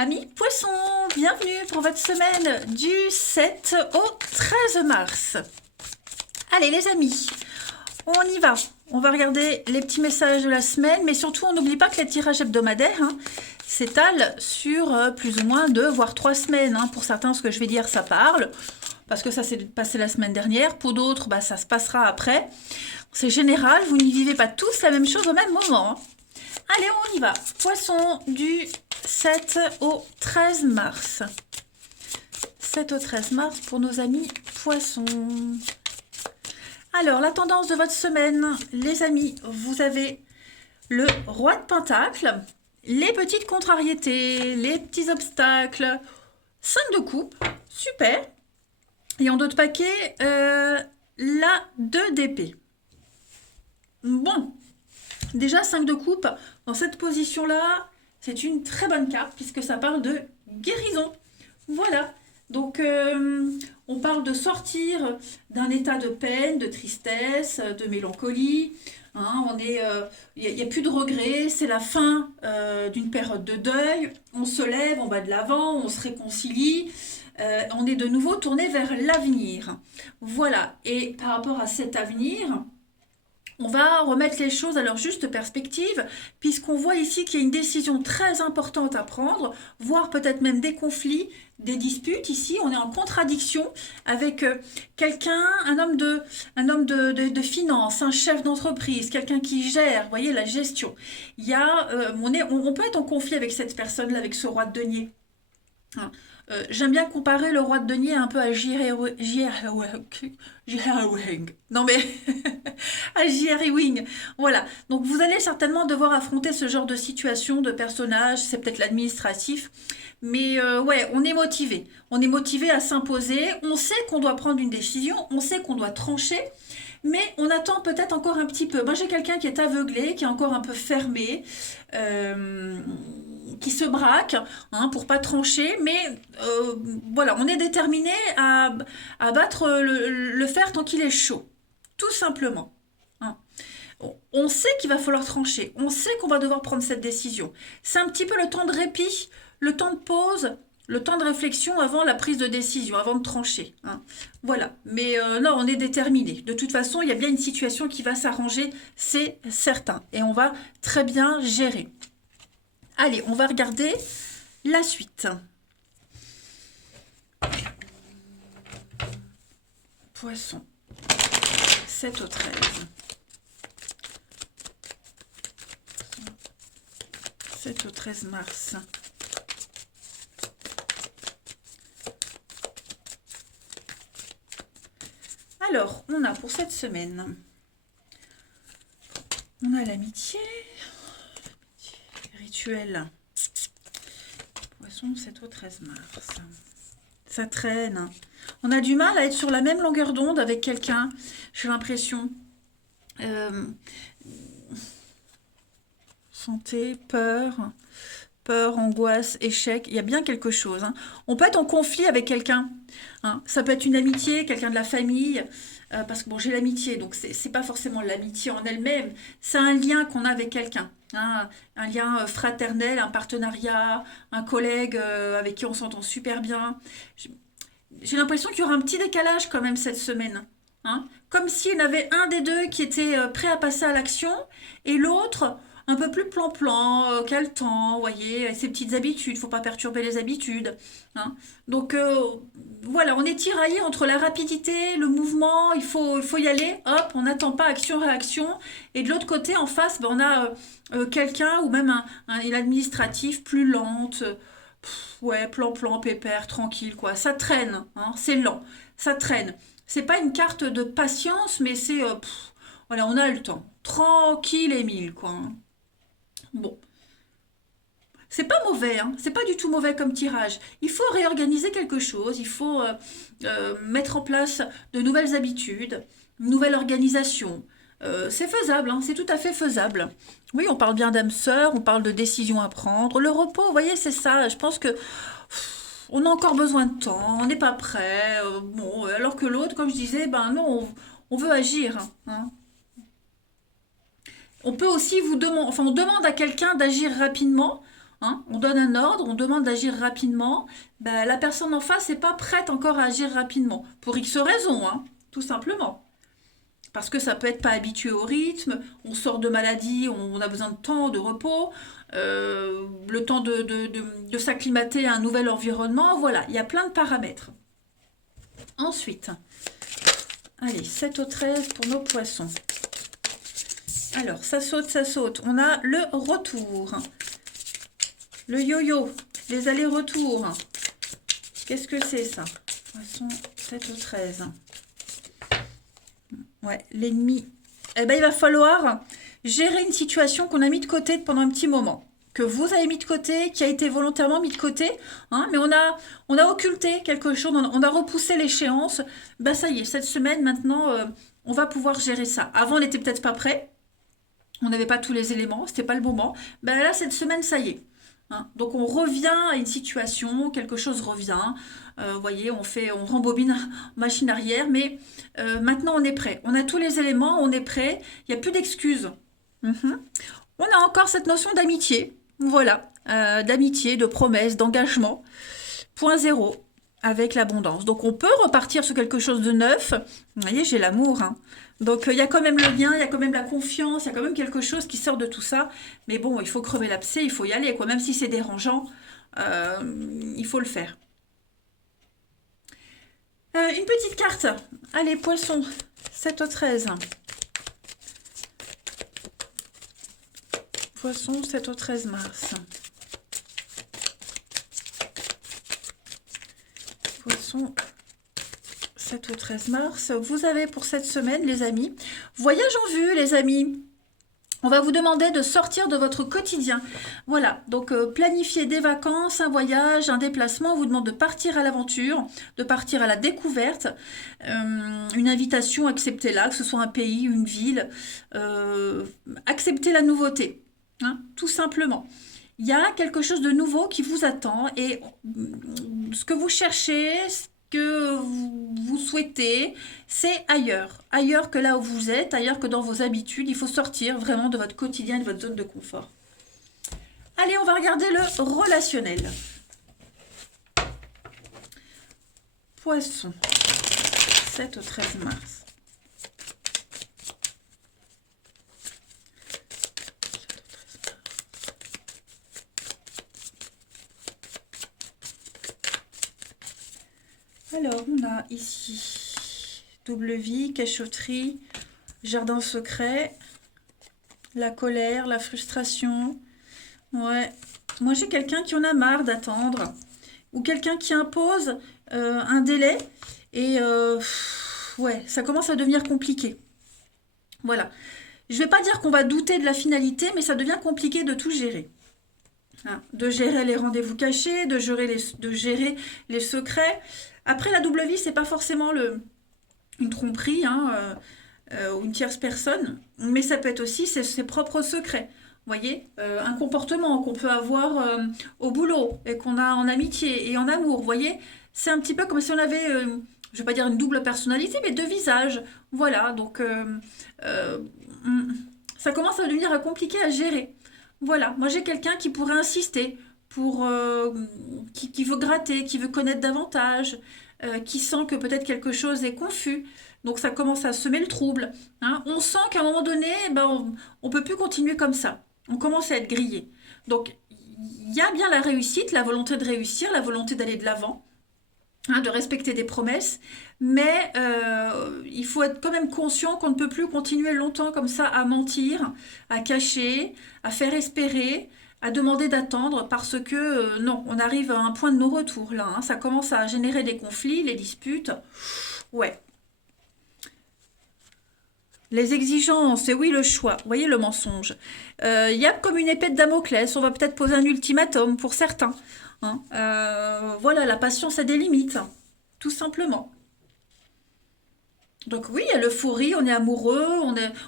Amis poissons, bienvenue pour votre semaine du 7 au 13 mars. Allez les amis, on y va. On va regarder les petits messages de la semaine, mais surtout on n'oublie pas que les tirages hebdomadaires s'étalent sur plus ou moins 2 voire 3 semaines. Pour certains, ce que je vais dire, ça parle, parce que ça s'est passé la semaine dernière. Pour d'autres, ça se passera après. C'est général, vous n'y vivez pas tous la même chose au même moment. Allez, on y va. Poisson du 7 au 13 mars. 7 au 13 mars pour nos amis poissons. Alors, la tendance de votre semaine, les amis, vous avez le roi de pentacle, les petites contrariétés, les petits obstacles, 5 de coupe, super. Et en d'autres paquets, la 2 d'épée. Bon, déjà 5 de coupe, dans cette position-là, c'est une très bonne carte puisque ça parle de guérison. Voilà, donc on parle de sortir d'un état de peine, de tristesse, de mélancolie. Il n'y a plus de regrets, c'est la fin d'une période de deuil. On se lève, on va de l'avant, on se réconcilie. On est de nouveau tourné vers l'avenir. Voilà, et par rapport à cet avenir, on va remettre les choses à leur juste perspective, puisqu'on voit ici qu'il y a une décision très importante à prendre, voire peut-être même des conflits, des disputes. Ici, on est en contradiction avec quelqu'un, un homme de finance, un chef d'entreprise, quelqu'un qui gère, vous voyez, la gestion. Il y a, on peut être en conflit avec cette personne-là, avec ce roi de denier. J'aime bien comparer le roi de denier un peu à J.R. Non mais à J.R. Wing. Voilà. Donc vous allez certainement devoir affronter ce genre de situation, de personnage. C'est peut-être l'administratif. Mais ouais, on est motivé. On est motivé à s'imposer. On sait qu'on doit prendre une décision. On sait qu'on doit trancher. Mais on attend peut-être encore un petit peu. Moi, j'ai quelqu'un qui est aveuglé, qui est encore un peu fermé, qui se braque pour pas trancher. Mais voilà, on est déterminé à battre le fer tant qu'il est chaud. Tout simplement. On sait qu'il va falloir trancher. On sait qu'on va devoir prendre cette décision. C'est un petit peu le temps de répit, le temps de pause, le temps de réflexion avant la prise de décision, avant de trancher. Voilà. Mais non, on est déterminé. De toute façon, il y a bien une situation qui va s'arranger, c'est certain. Et on va très bien gérer. Allez, on va regarder la suite. Poisson. 7 au 13. 7 au 13 mars. Alors, on a pour cette semaine, on a l'amitié, rituel, poisson 7 au 13 mars. Ça traîne. On a du mal à être sur la même longueur d'onde avec quelqu'un, j'ai l'impression. Santé, peur, angoisse, échec, il y a bien quelque chose. On peut être en conflit avec quelqu'un. Ça peut être une amitié, quelqu'un de la famille, parce que bon, j'ai l'amitié, donc c'est pas forcément l'amitié en elle-même, c'est un lien qu'on a avec quelqu'un. Un lien fraternel, un partenariat, un collègue avec qui on s'entend super bien. J'ai l'impression qu'il y aura un petit décalage quand même cette semaine. Comme s'il y en avait un des deux qui était prêt à passer à l'action et l'autre un peu plus plan-plan, qui a le temps, vous voyez, ses petites habitudes, il ne faut pas perturber les habitudes. Donc voilà, on est tiraillé entre la rapidité, le mouvement, il faut y aller, hop, on n'attend pas action-réaction. Et de l'autre côté, en face, on a quelqu'un ou même une administratif plus lente, ouais, plan-plan, pépère, tranquille, quoi. Ça traîne, c'est lent, ça traîne. C'est pas une carte de patience, mais c'est, voilà, on a le temps. Tranquille et mille, quoi. Bon, c'est pas mauvais, c'est pas du tout mauvais comme tirage. Il faut réorganiser quelque chose, il faut mettre en place de nouvelles habitudes, une nouvelle organisation. C'est faisable, c'est tout à fait faisable. Oui, on parle bien d'âme sœur, on parle de décisions à prendre. Le repos, vous voyez, c'est ça. Je pense que on a encore besoin de temps, on n'est pas prêt. Bon, alors que l'autre, comme je disais, ben non, on veut agir. On peut aussi vous demander, enfin on demande à quelqu'un d'agir rapidement hein. On donne un ordre, on demande d'agir rapidement. Ben, la personne en face n'est pas prête encore à agir rapidement. Pour X raisons, hein, tout simplement. Parce que ça peut être pas habitué au rythme, on sort de maladie, on a besoin de temps, de repos, le temps de s'acclimater à un nouvel environnement. Voilà, il y a plein de paramètres. Ensuite, allez, 7 au 13 pour nos poissons. Alors, ça saute, ça saute. On a le retour. Le yo-yo, les allers-retours. Qu'est-ce que c'est ça? Poisson, 7 au 13. Ouais, l'ennemi. Eh ben, il va falloir gérer une situation qu'on a mis de côté pendant un petit moment. Que vous avez mis de côté, qui a été volontairement mis de côté. Hein, mais on a occulté quelque chose, on a repoussé l'échéance. Ben, ça y est, cette semaine, maintenant, on va pouvoir gérer ça. Avant, on n'était peut-être pas prêt. On n'avait pas tous les éléments, c'était pas le moment. Ben là, cette semaine, ça y est. Hein, donc on revient à une situation, quelque chose revient. Vous voyez, on rembobine machine arrière, mais maintenant on est prêt. On a tous les éléments, on est prêt. Il n'y a plus d'excuses. Mhm. On a encore cette notion d'amitié. Voilà, d'amitié, de promesse, d'engagement. Point zéro avec l'abondance. Donc on peut repartir sur quelque chose de neuf. Vous voyez, j'ai l'amour. Hein. Donc il y a quand même le lien, il y a quand même la confiance, il y a quand même quelque chose qui sort de tout ça. Mais bon, il faut crever l'abcès, il faut y aller, quoi. Même si c'est dérangeant, il faut le faire. Une petite carte. Allez, poisson, 7 au 13. Poisson, 7 au 13 mars. Poisson, 7 au 13 mars. Vous avez pour cette semaine, les amis, voyage en vue, les amis. On va vous demander de sortir de votre quotidien. Voilà, donc planifier des vacances, un voyage, un déplacement. On vous demande de partir à l'aventure, de partir à la découverte. Une invitation, acceptez-la, que ce soit un pays, une ville. Acceptez la nouveauté, hein, tout simplement. Il y a quelque chose de nouveau qui vous attend et ce que vous cherchez, ce que vous souhaitez, c'est ailleurs. Ailleurs que là où vous êtes, ailleurs que dans vos habitudes. Il faut sortir vraiment de votre quotidien, de votre zone de confort. Allez, on va regarder le relationnel. Poisson, 7 au 13 mars. Alors, on a ici double vie, cachotterie, jardin secret, la colère, la frustration. Ouais, moi j'ai quelqu'un qui en a marre d'attendre ou quelqu'un qui impose un délai et ouais, ça commence à devenir compliqué. Voilà. Je ne vais pas dire qu'on va douter de la finalité, mais ça devient compliqué de tout gérer. Hein, de gérer les rendez-vous cachés, de gérer les secrets. Après, la double vie, c'est pas forcément une tromperie hein, ou une tierce personne, mais ça peut être aussi ses propres secrets. Vous voyez, un comportement qu'on peut avoir au boulot et qu'on a en amitié et en amour. Vous voyez, c'est un petit peu comme si on avait, je ne vais pas dire une double personnalité, mais deux visages. Voilà, donc euh, ça commence à devenir compliqué à gérer. Voilà, moi j'ai quelqu'un qui pourrait insister, qui veut gratter, qui veut connaître davantage, qui sent que peut-être quelque chose est confus. Donc ça commence à semer le trouble. Hein. On sent qu'à un moment donné, ben, on ne peut plus continuer comme ça. On commence à être grillé. Donc il y a bien la réussite, la volonté de réussir, la volonté d'aller de l'avant, hein, de respecter des promesses, mais il faut être quand même conscient qu'on ne peut plus continuer longtemps comme ça à mentir, à cacher, à faire espérer, à demander d'attendre parce que non, on arrive à un point de non-retour là. Hein. Ça commence à générer des conflits, les disputes. Ouais. Les exigences, et oui, le choix. Vous voyez le mensonge. Il y a comme une épée de Damoclès. On va peut-être poser un ultimatum pour certains. Hein. Voilà, la patience a des limites, tout simplement. Donc oui, il y a l'euphorie, on est amoureux,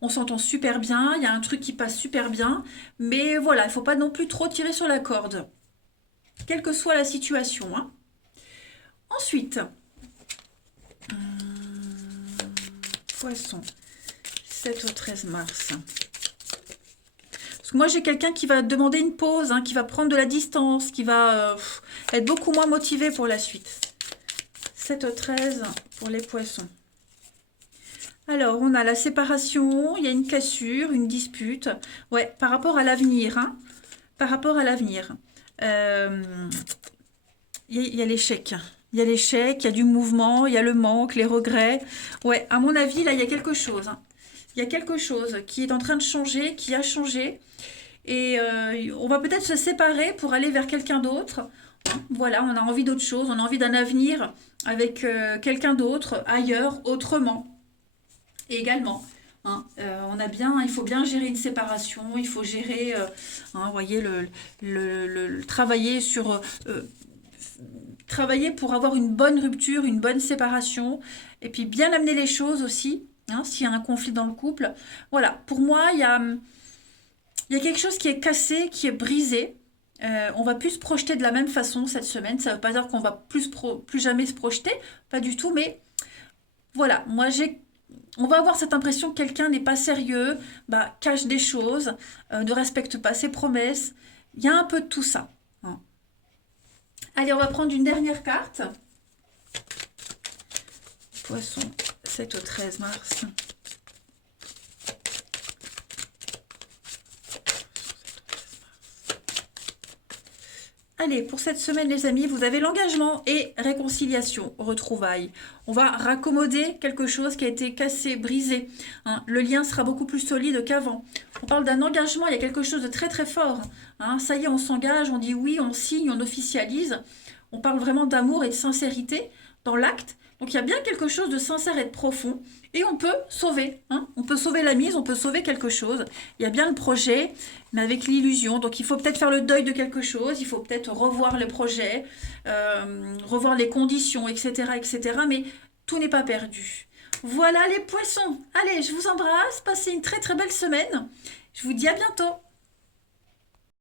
on s'entend super bien, il y a un truc qui passe super bien, mais voilà, il ne faut pas non plus trop tirer sur la corde, quelle que soit la situation. Hein. Ensuite, poisson, 7 au 13 mars. Parce que moi, j'ai quelqu'un qui va demander une pause, hein, qui va prendre de la distance, qui va être beaucoup moins motivé pour la suite. 7-13 pour les poissons. Alors, on a la séparation, il y a une cassure, une dispute. Ouais, par rapport à l'avenir, hein. Par rapport à l'avenir. Il y a l'échec. Il y a l'échec, il y a du mouvement, il y a le manque, les regrets. Ouais, à mon avis, là, il y a quelque chose, hein. Il y a quelque chose qui est en train de changer, qui a changé. Et on va peut-être se séparer pour aller vers quelqu'un d'autre. Voilà, on a envie d'autre chose, on a envie d'un avenir avec quelqu'un d'autre, ailleurs, autrement. Et également, hein, il faut bien gérer une séparation, il faut gérer, hein, vous voyez, travailler sur, travailler pour avoir une bonne rupture, une bonne séparation, et puis bien amener les choses aussi, hein, s'il y a un conflit dans le couple. Voilà, pour moi, il y a quelque chose qui est cassé, qui est brisé. On va plus se projeter de la même façon cette semaine. Ça ne veut pas dire qu'on va plus jamais se projeter, pas du tout, mais voilà, on va avoir cette impression que quelqu'un n'est pas sérieux, bah, cache des choses, ne respecte pas ses promesses. Il y a un peu de tout ça, hein. Allez, on va prendre une dernière carte. Poisson, 7 au 13 mars. Allez, pour cette semaine, les amis, vous avez l'engagement et réconciliation, retrouvailles. On va raccommoder quelque chose qui a été cassé, brisé, hein. Le lien sera beaucoup plus solide qu'avant. On parle d'un engagement, il y a quelque chose de très très fort, hein. Ça y est, on s'engage, on dit oui, on signe, on officialise. On parle vraiment d'amour et de sincérité dans l'acte. Donc il y a bien quelque chose de sincère et de profond. Et on peut sauver, hein. On peut sauver la mise, on peut sauver quelque chose. Il y a bien le projet, mais avec l'illusion. Donc il faut peut-être faire le deuil de quelque chose, il faut peut-être revoir le projet, revoir les conditions, etc., etc. Mais tout n'est pas perdu. Voilà les poissons. Allez, je vous embrasse, passez une très très belle semaine. Je vous dis à bientôt.